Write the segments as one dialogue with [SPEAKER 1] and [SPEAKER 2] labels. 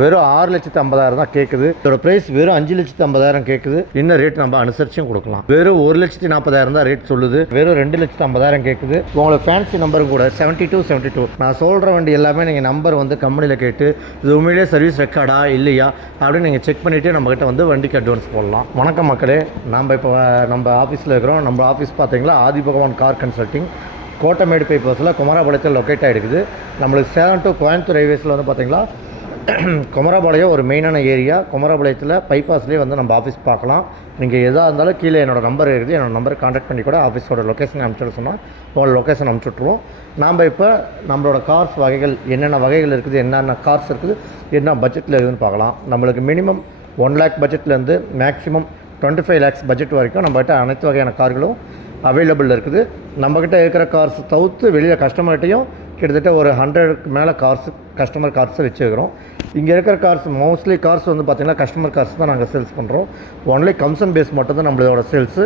[SPEAKER 1] வெறும் ஆறு லட்சத்து ஐம்பதாயிரம் தான் கேட்குது இதோட ப்ரைஸ் வெறும் அஞ்சு லட்சத்து ஐம்பதாயிரம் கேட்குது இன்னும் ரேட் நம்ம அனுசரிச்சும் கொடுக்கலாம். வெறும் ஒரு லட்சத்தி நாற்பதாயிரம் தான் ரேட் சொல்லுது. வெறும் ரெண்டு லட்சத்து ஐம்பதாயிரம் கேட்குது உங்களோட ஃபேன்சி நம்பரும் கூட செவன்ட்டி டூ செவன்ட்டி டூ நான் சொல்கிற வண்டி எல்லாமே நீங்கள் நம்பர் வந்து கம்பெனியில் கேட்டு இது உண்மையிலேயே சர்வீஸ் ரெக்கார்டா இல்லையா? அப்படின்னு நீங்கள் செக் பண்ணிவிட்டு நம்மக்கிட்ட வந்து வண்டிக்கு அட்வான்ஸ் போடலாம். வணக்கம் மக்களே. நம்ம இப்போ நம்ம ஆஃபீஸில் இருக்கிறோம். நம்ம ஆஃபீஸ் பார்த்தீங்களா? ஆதி பகவான் கார் கன்சல்ட்டிங் கோட்டமேடு பைப்பர்ஸில் குமாரபாளையத்தில் லொக்கேட் ஆகிடுக்குது நம்மளுக்கு சேலம் டு கோயம்புத்தூர் ஹைவேஸில் வந்து பார்த்தீங்களா? குமரபாளையம் ஒரு மெயினான ஏரியா குமரபாளையத்தில் பைபாஸ்லேயே வந்து நம்ம ஆஃபீஸ் பார்க்கலாம். நீங்கள் எதாக இருந்தாலும் கீழே என்னோடய நம்பர் இருக்குது. என்னோடய நம்பரை காண்டாக்ட் பண்ணி கூட ஆஃபீஸோட லொக்கேஷன் அனுப்பிச்சுட சொன்னால் உங்களோட லொக்கேஷன் அனுப்பிச்சுட்ருவோம் நாம் இப்போ நம்மளோட கார்ஸ் வகைகள் என்னென்ன வகைகள் இருக்குது என்னென்ன கார்ஸ் இருக்குது என்ன பட்ஜெட்டில் இருக்குதுன்னு பார்க்கலாம். நம்மளுக்கு minimum one lakh பட்ஜெட்லேருந்து maximum twenty five lakhs budget வரைக்கும் நம்மகிட்ட அனைத்து வகையான கார்களும் அவைலபிள் இருக்குது. நம்மக்கிட்ட இருக்கிற கார்ஸ் தவிர்த்து வெளியில் கஸ்டமர்கிட்டையும் கிட்டத்தட்ட ஒரு ஹண்ட்ரடுக்கு மேலே கார்ஸ் கஸ்டமர் கார்ஸை வச்சுருக்கிறோம். இங்கே இருக்கிற கார்ஸ் மோஸ்ட்லி கார்ஸ் வந்து பார்த்திங்கன்னா கஸ்டமர் கார்ஸ் தான் நாங்கள் சேல்ஸ் பண்ணுறோம் ஒன்லி கம்சன் பேஸ் மட்டும் தான் நம்மளோட சேல்ஸு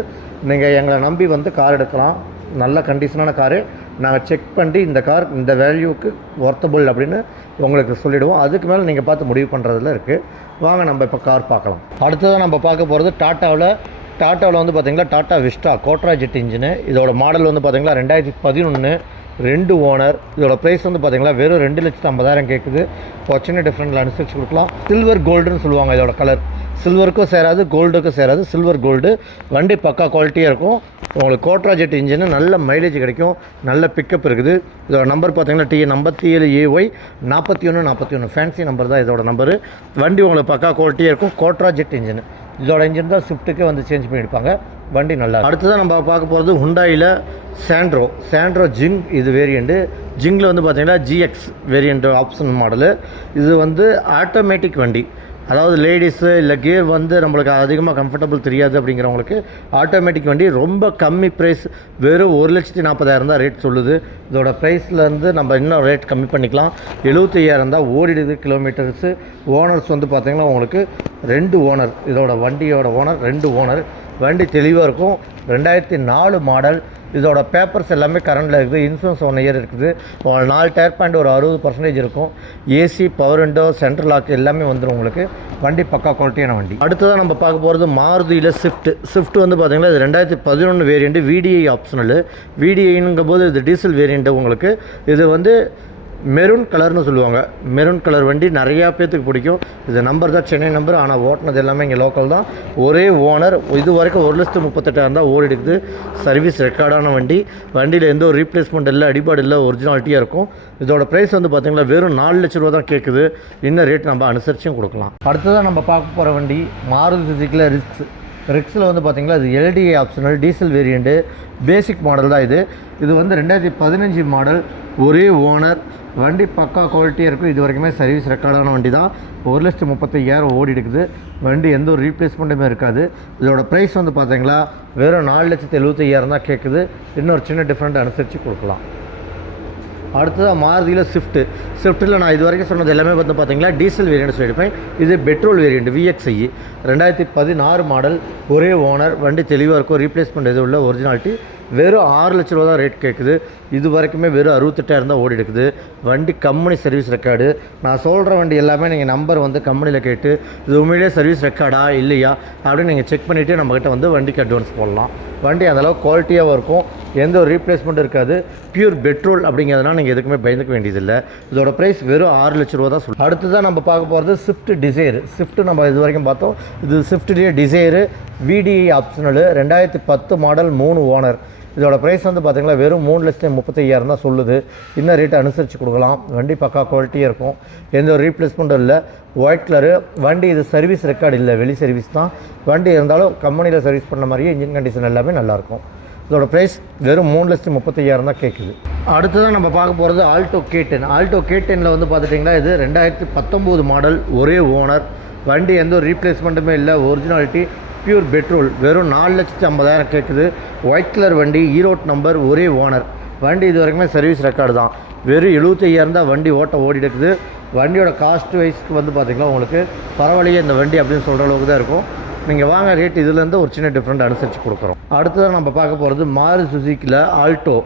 [SPEAKER 1] நீங்கள் எங்களை நம்பி வந்து கார் எடுக்கலாம். நல்ல கண்டிஷனான காரு நாங்கள் செக் பண்ணி இந்த கார் இந்த வேல்யூக்கு ஒர்த்தபுள் அப்படின்னு உங்களுக்கு சொல்லிவிடுவோம் அதுக்கு மேலே நீங்கள் பார்த்து முடிவு பண்ணுறதுல இருக்குது வாங்க நம்ம இப்போ கார் பார்க்கலாம். அடுத்ததாக நம்ம பார்க்க போகிறது டாட்டாவில். டாட்டாவில் வந்து பார்த்திங்கன்னா Tata Vista Quadrajet engine இதோட மாடல் வந்து பார்த்திங்கன்னா ரெண்டாயிரத்தி பதினொன்று ரெண்டு ஓனர். இதோட ப்ரைஸ் வந்து பார்த்தீங்கன்னா வெறும் ரெண்டு லட்சத்து ஐம்பதாயிரம் கேட்குது இப்போ சின்ன டிஃப்ரெண்ட்டில் அனுசரித்து கொடுக்கலாம். சில்வர் கோல்டுன்னு சொல்லுவாங்க இதோட கலர் சில்வருக்கும் சேராது கோல்டுக்கும் சேராது. சில்வர் கோல்டு வண்டி பக்கா குவாலிட்டியாக இருக்கும். உங்களுக்கு கோட்ரா ஜெட் இன்ஜினு நல்ல மைலேஜ் கிடைக்கும். நல்ல பிக்கப் இருக்குது. இதோட நம்பர் பார்த்தீங்கன்னா டி ஐம்பத்தி ஏழு ஏஒய் நாற்பத்தி ஒன்று நாற்பத்தி ஒன்று ஃபேன்சி நம்பர் தான் இதோட நம்பரு வண்டி உங்களுக்கு பக்கா குவாலிட்டியாக இருக்கும். கோட்ரா ஜெட் இன்ஜினு இதோட இன்ஜின் தான் ஸ்விஃப்ட்டுக்கே வந்து சேஞ்ச் பண்ணியிருப்பாங்க. வண்டி நல்லா அடுத்ததான் நம்ம பார்க்க போகிறது ஹுண்டாயில் சாண்ட்ரோ சாண்ட்ரோ ஜிங் இது வேரியண்ட்டு ஜிங்கில் வந்து பார்த்தீங்கன்னா ஜிஎக்ஸ் வேரியண்ட் ஆப்ஷன் மாடலு இது வந்து ஆட்டோமேட்டிக் வண்டி. அதாவது லேடிஸு இல்லை கியர் வந்து நம்மளுக்கு அதிகமாக கம்ஃபர்டபுள் தெரியாது அப்படிங்கிறவங்களுக்கு ஆட்டோமேட்டிக் வண்டி ரொம்ப கம்மி ப்ரைஸ் வெறும் ஒரு லட்சத்தி நாற்பதாயிரம் தான் ரேட் சொல்லுது. இதோட ப்ரைஸ்லேருந்து நம்ம இன்னும் ரேட் கம்மி பண்ணிக்கலாம். எழுபத்தையாயிரம் தான் ஓடிடுது கிலோமீட்டர்ஸு ஓனர்ஸ் வந்து பார்த்திங்கன்னா உங்களுக்கு ரெண்டு ஓனர் இதோட வண்டியோட ஓனர் ரெண்டு ஓனர் வண்டி தெளிவாக இருக்கும். ரெண்டாயிரத்தி நாலு மாடல் இதோட பேப்பர்ஸ் எல்லாமே கரண்டில் இருக்குது. இன்சூரன்ஸ் ஒன் இயர் இருக்குது. ஒரு நாலு டயர் பாயிண்ட் ஒரு அறுபது பர்சன்டேஜ் இருக்கும். AC power window central lock எல்லாமே வந்துடும் உங்களுக்கு. வண்டி பக்கா குவாலிட்டியான வண்டி. அடுத்ததாக நம்ம பார்க்க போகிறது மாருதியில் ஸ்விஃப்ட் ஸ்விஃப்ட் வந்து பார்த்தீங்கன்னா இது ரெண்டாயிரத்தி பதினொன்று வேரியண்ட்டு விடிஐ ஆப்ஷனல் விடிஐங்கும் போது இது டீசல் வேரியண்ட்டு உங்களுக்கு. இது வந்து மெரூன் கலர்னு சொல்லுவாங்க. மெரூன் கலர் வண்டி நிறையா பேர்த்துக்கு பிடிக்கும். இது நம்பர் தான் சென்னை நம்பர் ஆனால் ஓட்டினது எல்லாமே இங்கே லோக்கல் தான். ஒரே ஓனர் இது வரைக்கும் ஒரு லட்சத்து முப்பத்தெட்டாயிரம் தான் ஓடி இருக்குது சர்வீஸ் ரெக்கார்டான வண்டி. வண்டியில் எந்த ஒரு ரீப்ளேஸ்மெண்ட் இல்லை அடிபாடு இல்லை ஒரிஜினாலிட்டியாக இருக்கும். இதோட ப்ரைஸ் வந்து பார்த்திங்கன்னா வெறும் நாலு லட்ச ரூபா தான் கேட்குது இன்னும் ரேட் நம்ம அனுசரிச்சும் கொடுக்கலாம். அடுத்ததாக நம்ம பார்க்க போகிற வண்டி மாருதி சுசுக்கியில் ரிக்ஸ் ரிக்ஸில் வந்து பார்த்திங்கன்னா இது LDA optional diesel variant basic model தான் இது. இது வந்து ரெண்டாயிரத்தி பதினஞ்சு மாடல் ஒரே ஓனர். வண்டி பக்கா குவாலிட்டியாக இருக்கும். இது வரைக்குமே சர்வீஸ் ரெக்கார்டான வண்டி தான். ஒரு லட்சத்து முப்பத்தையாயிரம் ஓடி இருக்குது வண்டி எந்த ஒரு ரீப்ளேஸ்மெண்ட்டுமே இருக்காது. இதோட ப்ரைஸ் வந்து பார்த்தீங்களா வெறும் நாலு லட்சத்து எழுபத்தையாயிரம் தான் கேட்குது இன்னொரு சின்ன டிஃப்ரெண்ட் அனுசரித்து கொடுக்கலாம். அடுத்ததாக மாருதியில் ஸ்விஃப்ட்டு ஸ்விஃப்ட்டில் நான் இது வரைக்கும் சொன்னது எல்லாமே வந்து பார்த்தீங்களா டீசல் வேரியண்ட் சொல்லியிருப்பேன். இது பெட்ரோல் வேரியண்ட் விஎக்ஸ்ஐ ரெண்டாயிரத்தி பதினாறு மாடல் ஒரே ஓனர் வண்டி தெளிவாக இருக்கும். ரீப்ளேஸ்மெண்ட் எதுவும் இல்லை. ஒரிஜினாலிட்டி வெறும் ஆறு லட்ச ரூபா தான் ரேட் கேட்குது இது வரைக்குமே வெறும் அறுபத்தெட்டாயிரம் தான் ஓடி எடுக்குது. வண்டி கம்பெனி சர்வீஸ் ரெக்கார்டு நான் சொல்கிற வண்டி எல்லாமே நீங்கள் நம்பர் வந்து கம்பெனியில் கேட்டு இது உண்மையிலேயே சர்வீஸ் ரெக்கார்டா இல்லையா? அப்படின்னு நீங்கள் செக் பண்ணிவிட்டு நம்மக்கிட்ட வந்து வண்டிக்கு அட்வான்ஸ் போடலாம். வண்டி அந்தளவு குவாலிட்டியாகவும் இருக்கும். எந்த ஒரு ரீப்ளேஸ்மெண்ட் இருக்காது. பியூர் பெட்ரோல் அப்படிங்கிறதுனால நீங்கள் எதுக்குமே பயந்துக்க வேண்டியதில்லை. இதோட ப்ரைஸ் வெறும் ஆறு லட்ச ரூபா தான் சொல்லுவோம் அடுத்து தான் நம்ம பார்க்க போகிறது ஸ்விஃப்ட் டிசைர் ஸ்விஃப்ட் நம்ம இது வரைக்கும் பார்த்தோம். இது ஸ்விஃப்ட் டிசைரு விடிஐ ஆப்ஷனலு ரெண்டாயிரத்தி பத்து மாடல் மூணு ஓனர் இதோட ப்ரைஸ் வந்து பார்த்திங்கன்னா வெறும் மூணு லட்சத்தி முப்பத்தையாயிரம் தான் சொல்லுது. இன்னும் ரேட்டை அனுசரித்து கொடுக்கலாம். வண்டி பக்கா குவாலிட்டியாக இருக்கும். எந்த ஒரு ரீப்ளேஸ்மெண்ட்டும் இல்லை. ஒயிட் கலரு வண்டி இது சர்வீஸ் ரெக்கார்டு இல்லை. வெளி சர்வீஸ் தான். வண்டி இருந்தாலும் கம்பெனியில் சர்வீஸ் பண்ண மாதிரியே இன்ஜின் கண்டிஷன் எல்லாமே நல்லாயிருக்கும் இதோட ப்ரைஸ் வெறும் மூணு லட்சத்தி முப்பத்தையாயிரம் தான் கேட்குது அடுத்ததான் நம்ம பார்க்க போகிறது Alto K ten Alto K டெனில் வந்து பார்த்துட்டிங்கன்னா இது ரெண்டாயிரத்தி பத்தொம்போது மாடல் ஒரே ஓனர் வண்டி எந்த ஒரு ரீப்ளேஸ்மெண்ட்டுமே இல்லை. ஒரிஜினாலிட்டி பியூர் பெட்ரோல் வெறும் நாலு லட்சத்தி ஐம்பதாயிரம் கேட்குது ஒயிட் கலர் வண்டி ஈரோட் நம்பர் ஒரே ஓனர் வண்டி இது வரைக்குமே சர்வீஸ் ரெக்கார்டு தான். வெறும் எழுபத்தையாயிரம் தான் வண்டி ஓட்ட ஓடி இருக்குது வண்டியோட காஸ்ட் வைஸ்க்கு வந்து பார்த்திங்கன்னா உங்களுக்கு பரவாயில்லையே இந்த வண்டி அப்படின்னு சொல்கிற அளவுக்கு தான் இருக்கும். நீங்கள் வாங்க ரேட் இதுலேருந்து ஒரு சின்ன டிஃப்ரெண்ட் அனுசரித்து கொடுக்குறோம். அடுத்ததான் நம்ம பார்க்க போகிறது மாறு சுசுக்கியில் ஆல்டோ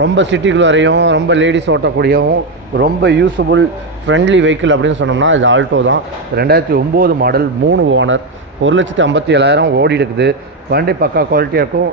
[SPEAKER 1] ரொம்ப சிட்டிக்குள்ளாரையும் ரொம்ப லேடிஸ் ஓட்டக்கூடியவும் ரொம்ப யூஸபுள் ஃப்ரெண்ட்லி வெஹிக்கிள் அப்படின்னு சொன்னோம்னா இது ஆல்டோ தான். ரெண்டாயிரத்தி ஒம்பது மாடல் மூணு ஓனர் ஒரு லட்சத்தி ஐம்பத்தி ஏழாயிரம் ஓடி இருக்குது வண்டி பக்கா குவாலிட்டியாக இருக்கும்.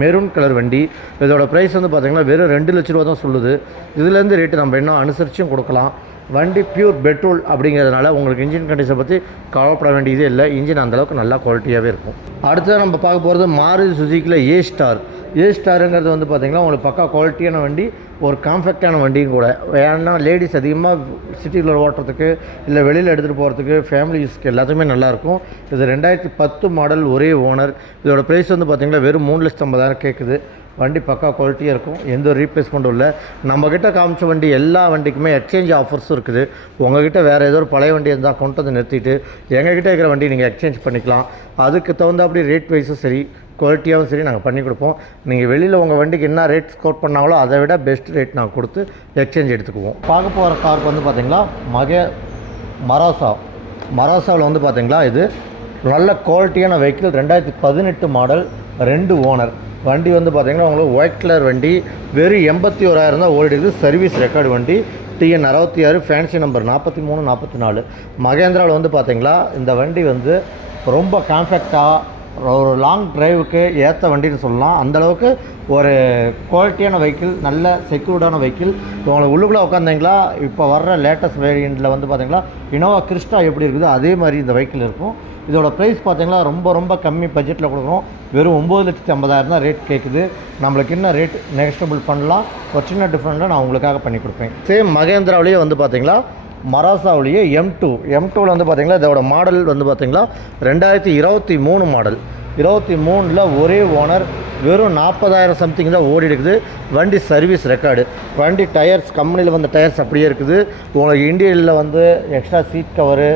[SPEAKER 1] மெரூன் கலர் வண்டி. இதோட ப்ரைஸ் வந்து பார்த்திங்கன்னா வெறும் ரெண்டு லட்ச ரூபா தான் சொல்லுது. இதுலேருந்து ரேட்டு நம்ம இன்னும் அனுசரிச்சும் கொடுக்கலாம். வண்டி பியூர் பெட்ரோல் அப்படிங்கிறதுனால உங்களுக்கு இன்ஜின் கண்டிஷனை பற்றி கவலைப்பட வேண்டியதே இல்லை. இன்ஜின் அந்தளவுக்கு நல்லா குவாலிட்டியாகவே இருக்கும். அடுத்ததாக நம்ம பார்க்க போகிறது மாருதி சுசுக்கியில் ஏ ஸ்டார் ஏ ஸ்டாருங்கிறது வந்து பார்த்திங்கன்னா உங்களுக்கு பக்கா குவாலிட்டியான வண்டி ஒரு காம்ஃபெக்டான வண்டியும் கூட. ஏன்னா லேடிஸ் அதிகமாக சிட்டிக்குள்ளே ஓட்டுறதுக்கு இல்லை வெளியில் எடுத்துகிட்டு போகிறதுக்கு ஃபேமிலி யூஸ்க்கு எல்லாத்துக்குமே நல்லாயிருக்கும் இது ரெண்டாயிரத்தி பத்து மாடல் ஒரே ஓனர் இதோட ப்ரைஸ் வந்து பார்த்திங்கன்னா வெறும் மூணு லட்சத்து ஐம்பதாயிரம் கேட்குது வண்டி பக்கா குவாலிட்டியாக இருக்கும். எந்த ஒரு ரீப்ளேஸ்மெண்ட்டும் இல்லை. நம்மக்கிட்ட காமிச்ச வண்டி எல்லா வண்டிக்குமே எக்ஸ்சேஞ்ச் ஆஃபர்ஸும் இருக்குது. உங்ககிட்ட வேறு ஏதோ ஒரு பழைய வண்டி இருந்தால் கொண்டு வந்து நிறுத்திட்டு எங்ககிட்ட இருக்கிற வண்டி நீங்கள் எக்ஸ்சேஞ்ச் பண்ணிக்கலாம். அதுக்கு தகுந்தாப்படி ரேட் வைஸும் சரி குவாலிட்டியாகவும் சரி நாங்கள் பண்ணி கொடுப்போம். நீங்கள் வெளியில் உங்கள் வண்டிக்கு என்ன ரேட் ஸ்கோர் பண்ணாங்களோ அதை விட பெஸ்ட் ரேட் நாங்கள் கொடுத்து எக்ஸ்சேஞ்ச் எடுத்துக்குவோம். பார்க்க போகிற காருக்கு வந்து பார்த்திங்களா மகே மராசா. மராசாவில் வந்து பார்த்திங்களா இது நல்ல குவாலிட்டியான வெஹிக்கிள் ரெண்டாயிரத்தி பதினெட்டு மாடல் ரெண்டு ஓனர் வண்டி வந்து பார்த்திங்கன்னா உங்களுக்கு ஒயிட் கலர் வண்டி வெறும் எண்பத்தி ஓராயிரம் தான் ஓடிடுது சர்வீஸ் ரெக்கார்டு வண்டி டிஎன் அறுபத்தி ஆறு ஃபேன்சி நம்பர் நாற்பத்தி மூணு நாற்பத்தி நாலு. மகேந்திராவில் வந்து பார்த்திங்களா இந்த வண்டி வந்து ரொம்ப காம்ஃபேக்டாக ஒரு லாங் டிரைவுக்கு ஏற்ற வண்டின்னு சொல்லலாம். அந்தளவுக்கு ஒரு குவாலிட்டியான வெஹிக்கிள் நல்ல செக்யூர்டான வெஹிக்கிள் உங்களுக்கு உள்ளுக்குள்ளே உட்காந்திங்களா இப்போ வர்ற லேட்டஸ்ட் வேரியண்ட்டில் வந்து பார்த்திங்களா இனோவா கிறிஸ்டா எப்படி இருக்குதோ அதே மாதிரி இந்த வெஹிக்கிள் இருக்கும். இதோட ப்ரைஸ் பார்த்தீங்கன்னா ரொம்ப ரொம்ப கம்மி பட்ஜெட்டில் கொடுக்குறோம். வெறும் ஒம்பது லட்சத்தி ஐம்பதாயிரம் தான் ரேட் கேட்குது நம்மளுக்கு என்ன ரேட் நெக்ஸ்டபிள் பண்ணலாம்? ஒரு சின்ன டிஃப்ரெண்ட்டாக நான் உங்களுக்காக பண்ணி கொடுப்பேன். சேம் மகேந்திராவிலேயே வந்து பார்த்தீங்களா மராசாவிலேயே எம் டூ எம் டூவில் வந்து பார்த்திங்கன்னா இதோட மாடல் வந்து பார்த்திங்கன்னா ரெண்டாயிரத்தி இருபத்தி மூணு மாடல் இருபத்தி மூணில் ஒரே ஓனர் வெறும் நாற்பதாயிரம் சம்திங் தான் ஓடி இருக்குது வண்டி சர்வீஸ் ரெக்கார்டு வண்டி டயர்ஸ் கம்பெனியில் வந்த டயர்ஸ் அப்படியே இருக்குது. உங்களுக்கு இண்டியனில் வந்து extra seat cover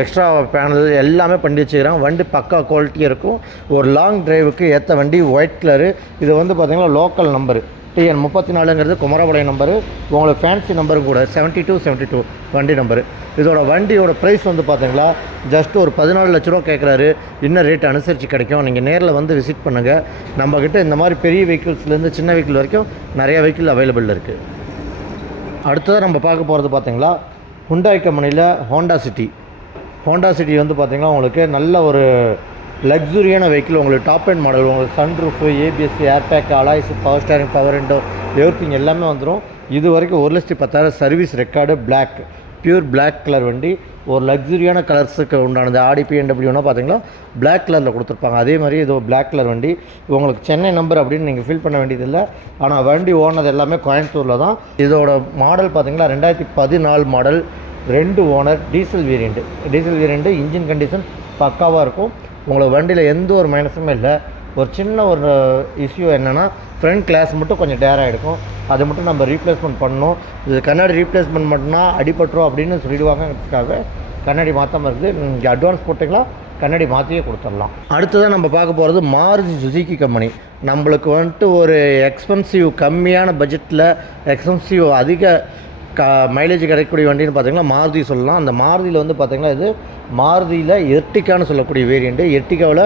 [SPEAKER 1] extra panel எல்லாமே பண்ணி வச்சுக்கிறாங்க வண்டி பக்கா குவாலிட்டியாக இருக்கும். ஒரு லாங் டிரைவுக்கு ஏற்ற வண்டி ஒயிட் கலரு இது வந்து பார்த்திங்கன்னா லோக்கல் நம்பரு டிஎன் முப்பத்தி நாலுங்கிறது குமரபாளையம் நம்பரு உங்களுக்கு ஃபேன்சி நம்பரும் கூட செவன்ட்டி டூ செவன்ட்டி டூ வண்டி நம்பரு இதோட வண்டியோட ப்ரைஸ் வந்து பார்த்தீங்களா ஜஸ்ட் ஒரு பதினாலு லட்ச ரூபா கேட்குறாரு இன்னும் ரேட் அனுசரித்து கிடைக்கும். நீங்கள் நேரில் வந்து விசிட் பண்ணுங்கள் நம்மக்கிட்ட இந்த மாதிரி பெரிய வெஹிக்கிள்ஸ்லேருந்து சின்ன வெஹிக்கிள் வரைக்கும் நிறைய வெஹிக்கிள் அவைலபிள் இருக்குது அடுத்ததாக நம்ம பார்க்க போகிறது பார்த்தீங்களா ஹுண்டாய் கம்பெனியில் ஹோண்டா சிட்டி ஹோண்டா சிட்டி வந்து பார்த்திங்கன்னா உங்களுக்கு நல்ல ஒரு லக்ஸுரியான வெஹிக்கிள் உங்களுக்கு டாப் அண்ட் மாடல் உங்களுக்கு sun roof ABS airbag alloys power steering power window everything எல்லாமே வந்துடும் இது வரைக்கும் ஒரு லட்சத்தி பத்தாயிரம் service record black pure black colour வண்டி. ஒரு லக்ஸுரியான கலர்ஸுக்கு உண்டானது ஆடி பிஎன்டபிள்யூனா பார்த்தீங்கன்னா பிளாக் கலரில் கொடுத்துருப்பாங்க. அதே மாதிரி இது பிளாக் கலர் வண்டி. உங்களுக்கு சென்னை நம்பர் அப்படின்னு நீங்கள் ஃபீல் பண்ண வேண்டியதில்லை ஆனால் வண்டி ஓனது எல்லாமே கோயம்புத்தூரில் தான். இதோட மாடல் பார்த்தீங்கன்னா ரெண்டாயிரத்தி பதினாலு மாடல் ரெண்டு owner diesel variant diesel variant engine condition பக்காவாக இருக்கும். உங்களுக்கு வண்டியில் எந்த ஒரு மைனஸுமே இல்லை. ஒரு சின்ன ஒரு இஷ்யூ என்னென்னா ஃப்ரண்ட் கிளாஸ் மட்டும் கொஞ்சம் டேர் இருக்கும் அதை மட்டும் நம்ம ரீப்ளேஸ்மெண்ட் பண்ணணும். இது கண்ணாடி ரீப்ளேஸ்மெண்ட் மட்டும்னா அடிபட்டுரும் அப்படின்னு சொல்லிடுவாங்கன்றதுக்காக கண்ணாடி மாற்றாமல் இருக்குது. நீங்கள் அட்வான்ஸ் போட்டிங்களா? கண்ணாடி மாற்றியே கொடுத்துடலாம். அடுத்ததாக நம்ம பார்க்க போகிறது மாருதி சுசுக்கி கம்பெனி. நம்மளுக்கு வந்துட்டு ஒரு எக்ஸ்பென்சிவ் கம்மியான பட்ஜெட்டில் எக்ஸ்பென்சிவ் அதிக கா மைலேஜ் கிடைக்கக்கூடிய வண்டின்னு பார்த்தீங்கன்னா மாருதி சொல்லலாம். அந்த மாருதியில் வந்து பார்த்தீங்கன்னா இது மாருதியில் எர்டிகான்னு சொல்லக்கூடிய வேரியண்ட்டு எர்டிகாவில்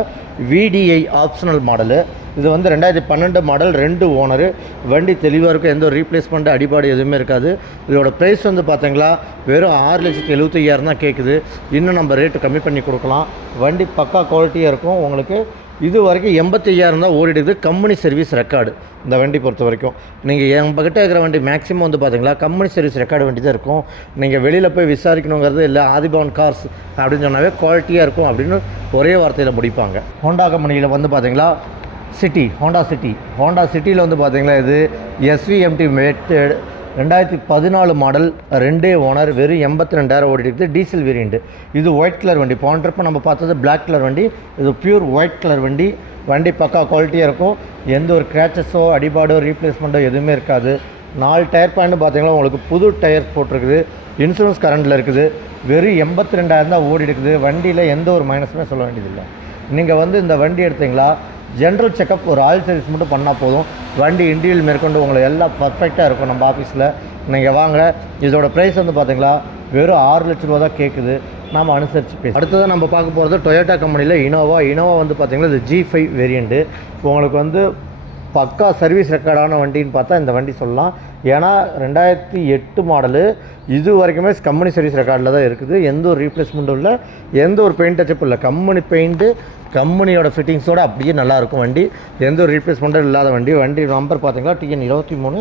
[SPEAKER 1] விடிஐ ஆப்ஷனல் மாடலு இது வந்து ரெண்டாயிரத்தி பன்னெண்டு மாடல் ரெண்டு ஓனரு வண்டி தெளிவாக இருக்கும் எந்த ஒரு ரீப்ளேஸ்மெண்ட் அடிபாடு எதுவுமே இருக்காது. இதோட ப்ரைஸ் வந்து பார்த்தீங்களா வெறும் ஆறு லட்சத்தி எழுபத்தையாயிரம் தான் கேட்குது இன்னும் நம்ம ரேட்டு கம்மி பண்ணி கொடுக்கலாம். வண்டி பக்கா குவாலிட்டியாக இருக்கும். உங்களுக்கு இது வரைக்கும் எண்பத்தையாயிரம் தான் ஓடிடுது. Company service record. இந்த வண்டி பொறுத்த வரைக்கும். நீங்கள் எங்ககிட்ட இருக்கிற வண்டி மேக்ஸிமம் வந்து பார்த்தீங்களா கம்பெனி சர்வீஸ் ரெக்கார்டு வண்டி தான் இருக்கும். நீங்கள் வெளியில் போய் விசாரிக்கணுங்கிறது இல்லை ஆதிபவன் கார்ஸ் அப்படின்னு சொன்னாவே குவாலிட்டியாக இருக்கும் அப்படின்னு ஒரே வார்த்தையில் முடிப்பாங்க. ஹோண்டா கம்பெனியில் வந்து பார்த்தீங்களா சிட்டி ஹோண்டா சிட்டி ஹோண்டா சிட்டியில் வந்து பார்த்தீங்களா இது எஸ்விஎம்டி மேட்டட் ரெண்டாயிரத்தி பதினாலு மாடல் ரெண்டே ஓனர் வெறும் எண்பத்தி ரெண்டாயிரம் ஓடிட்டு இருக்குது. டீசல் வேரியண்ட்டு இது ஒயிட் கலர் வண்டி. போன்றப்ப நம்ம பார்த்தது பிளாக் கலர் வண்டி. இது பியூர் ஒயிட் கலர் வண்டி. வண்டி பக்கா குவாலிட்டியாக இருக்கும். எந்த ஒரு கிராச்சஸோ அடிபாடோ ரீப்ளேஸ்மெண்ட்டோ எதுவுமே இருக்காது. நாலு டயர் பாயிண்ட் பார்த்தீங்கன்னா உங்களுக்கு புது டயர் போட்டிருக்குது. இன்சூரன்ஸ் கரண்டில் இருக்குது. வெறும் எண்பத்தி ரெண்டாயிரம் தான் ஓடி இருக்குது. வண்டியில் எந்த ஒரு மைனஸுமே சொல்ல வேண்டியதில்லை. நீங்கள் வந்து இந்த வண்டி எடுத்தீங்களா? ஜென்ரல் செக்கப் ஒரு ஆயில் சர்வீஸ் மட்டும் பண்ணால் போதும். வண்டி இன்டீரியல் மேற்கொண்டு உங்களை எல்லாம் பர்ஃபெக்டாக இருக்கும் நம்ம ஆஃபீஸில் நீங்கள் வாங்க. இதோட ப்ரைஸ் வந்து பார்த்தீங்களா வெறும் ஆறு லட்ச ரூபா தான் கேட்குது நாம் அனுசரித்து பேச அடுத்ததாக நம்ம பார்க்க போகிறது டொயோட்டா கம்பெனியில் இனோவா இனோவா வந்து பார்த்திங்கன்னா இது ஜி ஃபைவ் வேரியண்ட்டு உங்களுக்கு வந்து பக்கா சர்வீஸ் ரெக்கார்டான வண்டின்னு பார்த்தா இந்த வண்டி சொல்லலாம். ஏன்னா ரெண்டாயிரத்தி எட்டு மாடலு இது வரைக்குமே கம்பெனி சர்வீஸ் ரெக்கார்டில் தான் இருக்குது. எந்த ஒரு ரீப்ளேஸ்மெண்ட்டும் இல்லை. எந்த ஒரு பெயிண்ட் டச்சப்பும் இல்லை. கம்பெனி பெயிண்ட்டு கம்பெனியோட ஃபிட்டிங்ஸோட அப்படியே நல்லாயிருக்கும் வண்டி. எந்த ஒரு ரீப்ளேஸ்மெண்ட்டும் இல்லாத வண்டி. வண்டி நம்பர் பார்த்தீங்கன்னா டிஎன் இருபத்தி மூணு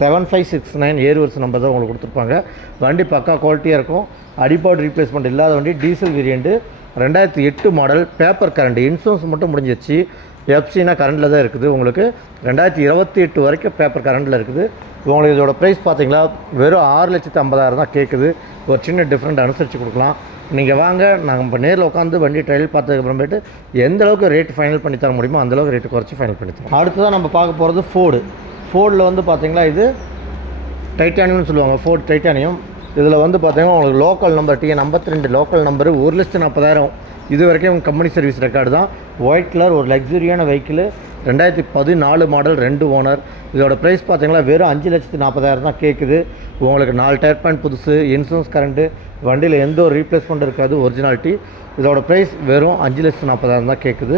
[SPEAKER 1] செவன் ஃபைவ் சிக்ஸ் நைன் ஏர் வருஷம் நம்பர் தான் உங்களுக்கு கொடுத்துருப்பாங்க. வண்டி பக்கா குவாலிட்டியாக இருக்கும். அடிப்பாடு ரீப்ளேஸ்மெண்ட் இல்லாத வண்டி. டீசல் வேரியண்ட்டு ரெண்டாயிரத்தி எட்டு மாடல் பேப்பர் கரண்ட் இன்சூரன்ஸ் மட்டும் முடிஞ்சிச்சு எஃப்சினா கரண்டில் தான் இருக்குது. உங்களுக்கு ரெண்டாயிரத்தி இருபத்தி எட்டு வரைக்கும் பேப்பர் கரண்டில் இருக்குது. உங்களுக்கு இதோட ப்ரைஸ் பார்த்தீங்களா? வெறும் ஆறு லட்சத்து ஐம்பதாயிரம் தான் கேட்குது ஒரு சின்ன டிஃப்ரெண்ட் அனுசரித்து கொடுக்கலாம். நீங்கள் வாங்க நாங்கள் இப்போ நேரில் உட்காந்து வண்டி ட்ரையல் பார்த்ததுக்கப்புறமேட்டு எந்த அளவுக்கு ரேட் ஃபைனல் பண்ணி தர முடியுமோ அந்த அளவுக்கு ரேட்டு குறைச்சி ஃபைனல் பண்ணி தரோம் அடுத்ததான் நம்ம பார்க்க போகிறது ஃபோர்டு ஃபோர்டில் வந்து பார்த்தீங்களா இது டைட்டானியம்னு சொல்லுவாங்க. ஃபோர்ட் டைட்டானியம் இதில் வந்து பார்த்தீங்கன்னா உங்களுக்கு லோக்கல் நம்பர் டிஎன் ஐம்பத்தி ரெண்டு லோக்கல் நம்பர் ஒரு லட்சத்து நாற்பதாயிரம். இது வரைக்கும் கம்பெனி சர்வீஸ் ரெக்கார்டு தான். ஒயிட் கலர் ஒரு லக்ஸுரியான வெஹிக்கிள் ரெண்டாயிரத்தி பதினாலு மாடல் ரெண்டு ஓனர் இதோட ப்ரைஸ் பார்த்தீங்கன்னா வெறும் அஞ்சு லட்சத்து நாற்பதாயிரம் தான் கேட்குது உங்களுக்கு நாலு டயர் பாயிண்ட் புதுசு இன்சூரன்ஸ் கரண்ட்டு வண்டியில் எந்த ஒரு ரீப்ளேஸ்மெண்ட் இருக்காது ஒரிஜினாலிட்டி இதோட ப்ரைஸ் வெறும் அஞ்சு லட்சத்து நாற்பதாயிரம் தான் கேட்குது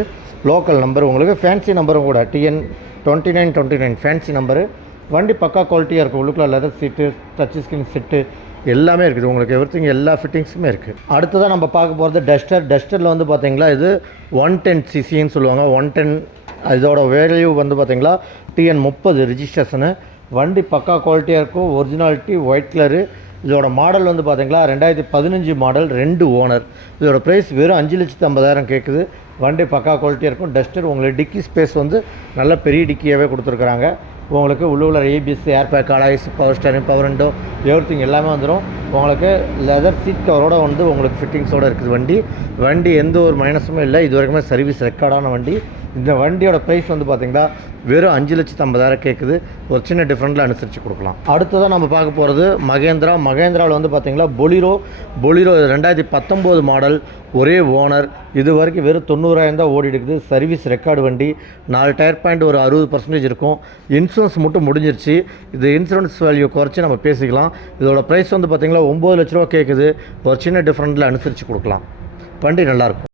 [SPEAKER 1] லோக்கல் நம்பர் உங்களுக்கு ஃபேன்சி நம்பரும் கூட TN twenty nine twenty nine fancy number வண்டி பக்கா குவாலிட்டியாக இருக்கும். உள்ளுக்குள்ள leather seat touch screen set எல்லாமே இருக்குது. உங்களுக்கு எவ்ரிதிங் எல்லா ஃபிட்டிங்ஸுமே இருக்குது. அடுத்ததாக நம்ம பார்க்க போகிறது டஸ்டர் டஸ்டரில் வந்து பார்த்தீங்களா இது ஒன் டென் சிசின்னு சொல்லுவாங்க. ஒன் டென் இதோட வேல்யூ வந்து பார்த்தீங்களா டிஎன் முப்பது ரிஜிஸ்ட்ரேஷனு வண்டி பக்கா குவாலிட்டியாக இருக்கும். ஒரிஜினாலிட்டி ஒயிட் கலரு இதோட மாடல் வந்து பார்த்தீங்களா ரெண்டாயிரத்தி பதினஞ்சு மாடல் ரெண்டு ஓனர் இதோட ப்ரைஸ் வெறும் அஞ்சு லட்சத்து ஐம்பதாயிரம் கேட்குது வண்டி பக்கா குவாலிட்டியாக இருக்கும். டஸ்டர் உங்களுக்கு டிக்கி ஸ்பேஸ் வந்து நல்ல பெரிய டிக்கியாகவே கொடுத்துருக்குறாங்க. உங்களுக்கு உள்ளூரில் ABS airbag alloys power steering power window everything எல்லாமே வந்துடும் உங்களுக்கு லெதர் சீட் கவரோட வந்து உங்களுக்கு ஃபிட்டிங்ஸோடு இருக்குது வண்டி. வண்டி எந்த ஒரு மைனஸுமே இல்லை. இது வரைக்குமே சர்வீஸ் ரெக்கார்டான வண்டி. இந்த வண்டியோட ப்ரைஸ் வந்து பார்த்தீங்கன்னா வெறும் அஞ்சு லட்சத்து ஐம்பதாயிரம் கேட்குது ஒரு சின்ன டிஃப்ரெண்ட்டில் அனுசரித்து கொடுக்கலாம். அடுத்ததாக நம்ம பார்க்க போகிறது மகேந்திரா. மகேந்திராவில் வந்து பார்த்தீங்கன்னா பொலிரோ பொலிரோ ரெண்டாயிரத்தி பத்தொம்போது மாடல் ஒரே ஓனர் இது வரைக்கும் வெறும் தொண்ணூறாயிரம் தான் ஓடி இருக்குது. சர்வீஸ் ரெக்கார்டு வண்டி. நாலு டயர் பாயிண்ட் ஒரு அறுபது பர்சன்டேஜ் இருக்கும். இன்சூரன்ஸ் மட்டும் முடிஞ்சிருச்சு. இது இன்சூரன்ஸ் வேல்யூ குறைச்சி நம்ம பேசிக்கலாம். இதோட ப்ரைஸ் வந்து பார்த்தீங்கன்னா ஒம்பது லட்ச ரூபா கேட்குது ஒரு சின்ன டிஃப்ரெண்ட்டில் அனுசரித்து கொடுக்கலாம். வண்டி நல்லாயிருக்கும்